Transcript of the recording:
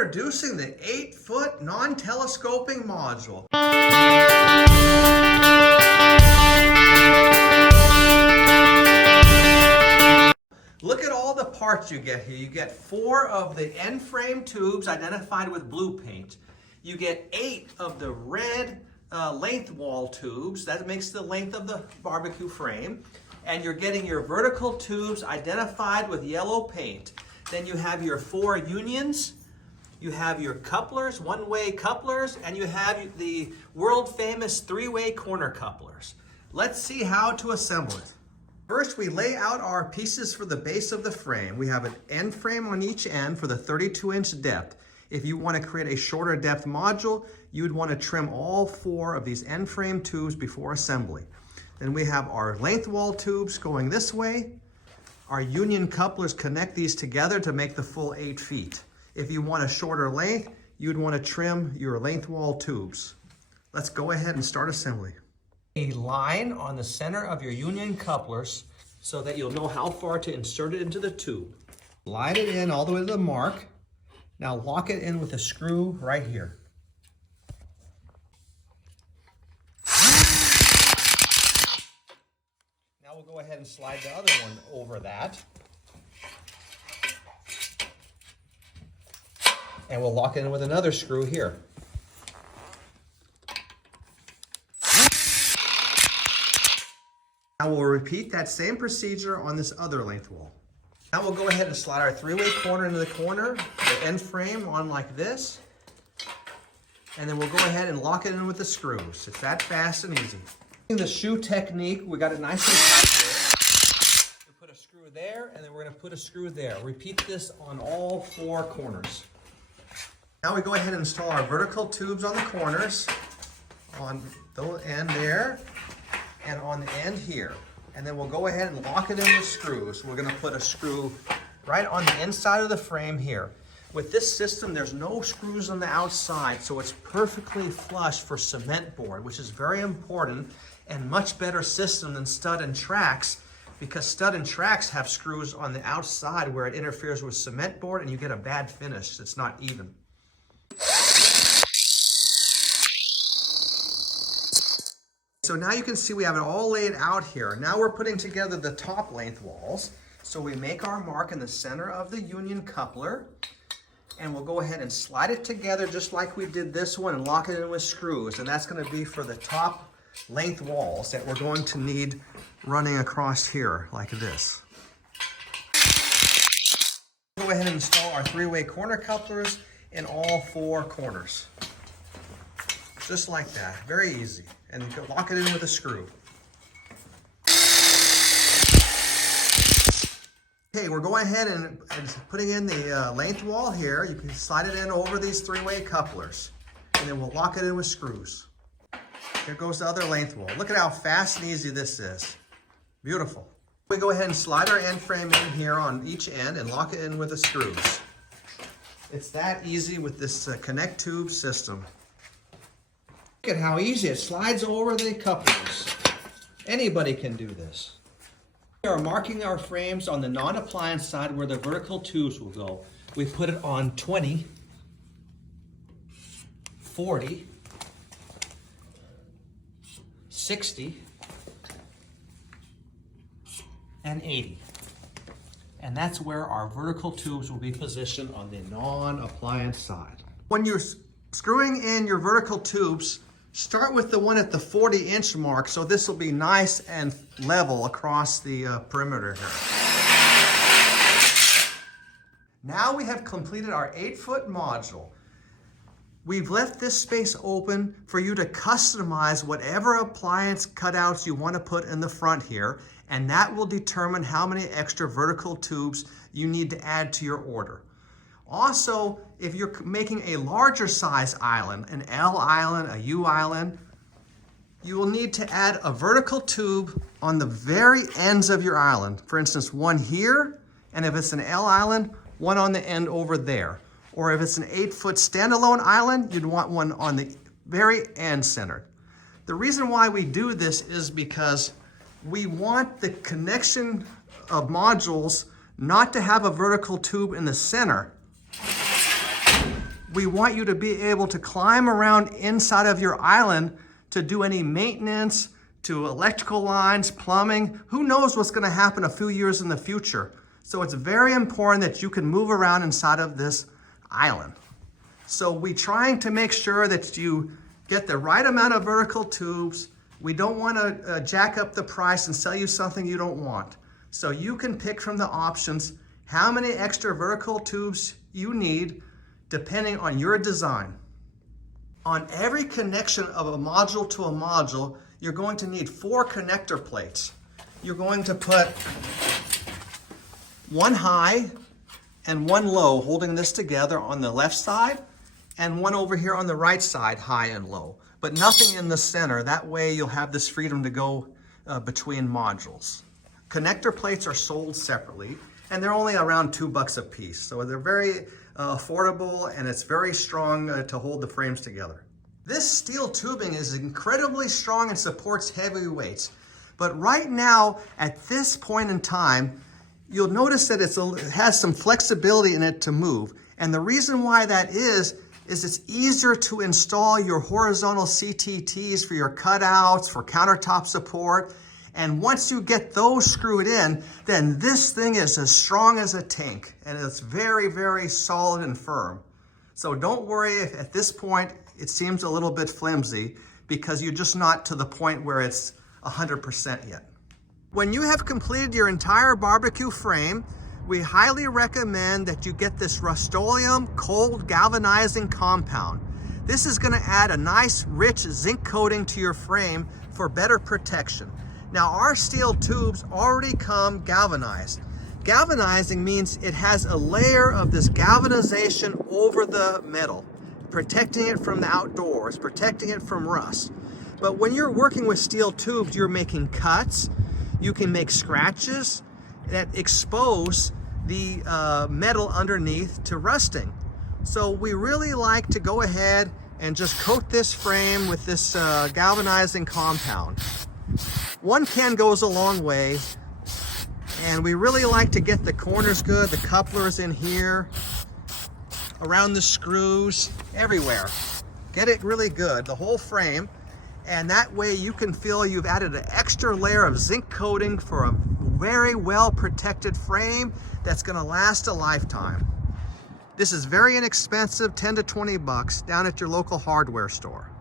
Introducing the 8-foot non-telescoping module. Look at all the parts you get here. You get 4 of the end frame tubes identified with blue paint. You get 8 of the red length wall tubes. That makes the length of the barbecue frame. And you're getting your vertical tubes identified with yellow paint. Then you have your 4 unions. You have your couplers, one-way couplers, and you have the world-famous 3-way corner couplers. Let's see how to assemble it. First, we lay out our pieces for the base of the frame. We have an end frame on each end for the 32-inch depth. If you want to create a shorter depth module, you would want to trim all 4 of these end frame tubes before assembly. Then we have our length wall tubes going this way. Our union couplers connect these together to make the full 8 feet. If you want a shorter length, you'd want to trim your length wall tubes. Let's go ahead and start assembly. A line on the center of your union couplers so that you'll know how far to insert it into the tube. Slide it in all the way to the mark. Now lock it in with a screw right here. Now we'll go ahead and slide the other one over that. And we'll lock it in with another screw here. Now we'll repeat that same procedure on this other length wall. Now we'll go ahead and slide our 3-way corner into the corner, the end frame on like this. And then we'll go ahead and lock it in with the screws. It's that fast and easy. In the shoe technique, we got it nice and tight here. We put a screw there, and then we're going to put a screw there. Repeat this on all 4 corners. Now we go ahead and install our vertical tubes on the corners, on the end there, and on the end here. And then we'll go ahead and lock it in with screws. We're going to put a screw right on the inside of the frame here. With this system, there's no screws on the outside, so it's perfectly flush for cement board, which is very important and much better system than stud and tracks, because stud and tracks have screws on the outside where it interferes with cement board and you get a bad finish. It's not even. So now you can see we have it all laid out here. Now we're putting together the top length walls. So we make our mark in the center of the union coupler, and we'll go ahead and slide it together just like we did this one and lock it in with screws. And that's going to be for the top length walls that we're going to need running across here like this. Go ahead and install our 3-way corner couplers in all 4 corners. Just like that, very easy. And you can lock it in with a screw. Okay, we're going ahead and putting in the length wall here. You can slide it in over these 3-way couplers, and then we'll lock it in with screws. Here goes the other length wall. Look at how fast and easy this is. Beautiful. We go ahead and slide our end frame in here on each end and lock it in with the screws. It's that easy with this ConnecTubes system. Look at how easy it slides over the couplers. Anybody can do this. We are marking our frames on the non-appliance side where the vertical tubes will go. We put it on 20, 40, 60, and 80. And that's where our vertical tubes will be positioned on the non-appliance side. When you're screwing in your vertical tubes, start with the one at the 40-inch mark, so this will be nice and level across the perimeter here. Now we have completed our 8-foot module. We've left this space open for you to customize whatever appliance cutouts you want to put in the front here, and that will determine how many extra vertical tubes you need to add to your order. Also, if you're making a larger size island, an L island, a U island, you will need to add a vertical tube on the very ends of your island. For instance, one here, and if it's an L island, one on the end over there. Or if it's an 8-foot standalone island, you'd want one on the very end centered. The reason why we do this is because we want the connection of modules not to have a vertical tube in the center, we want you to be able to climb around inside of your island to do any maintenance, to electrical lines, plumbing. Who knows what's going to happen a few years in the future. So it's very important that you can move around inside of this island. So we're trying to make sure that you get the right amount of vertical tubes. We don't want to jack up the price and sell you something you don't want. So you can pick from the options how many extra vertical tubes you need depending on your design. On every connection of a module to a module, you're going to need 4 connector plates. You're going to put one high and one low, holding this together on the left side, and one over here on the right side, high and low, but nothing in the center. That way you'll have this freedom to go between modules. Connector plates are sold separately, and they're only around $2 a piece. So they're very affordable, and it's very strong to hold the frames together. This steel tubing is incredibly strong and supports heavy weights. But right now, at this point in time, you'll notice that it has some flexibility in it to move. And the reason why that is it's easier to install your horizontal CTTs for your cutouts, for countertop support. And once you get those screwed in, then this thing is as strong as a tank, and it's very, very solid and firm. So don't worry if at this point it seems a little bit flimsy, because you're just not to the point where it's 100% yet. When you have completed your entire barbecue frame, we highly recommend that you get this Rust-Oleum cold galvanizing compound. This is going to add a nice rich zinc coating to your frame for better protection. Now, our steel tubes already come galvanized. Galvanizing means it has a layer of this galvanization over the metal, protecting it from the outdoors, protecting it from rust. But when you're working with steel tubes, you're making cuts, you can make scratches that expose the metal underneath to rusting. So we really like to go ahead and just coat this frame with this galvanizing compound. One can goes a long way, and we really like to get the corners good, the couplers in here, around the screws, everywhere. Get it really good, the whole frame, and that way you can feel you've added an extra layer of zinc coating for a very well protected frame that's going to last a lifetime. This is very inexpensive, 10 to 20 bucks down at your local hardware store.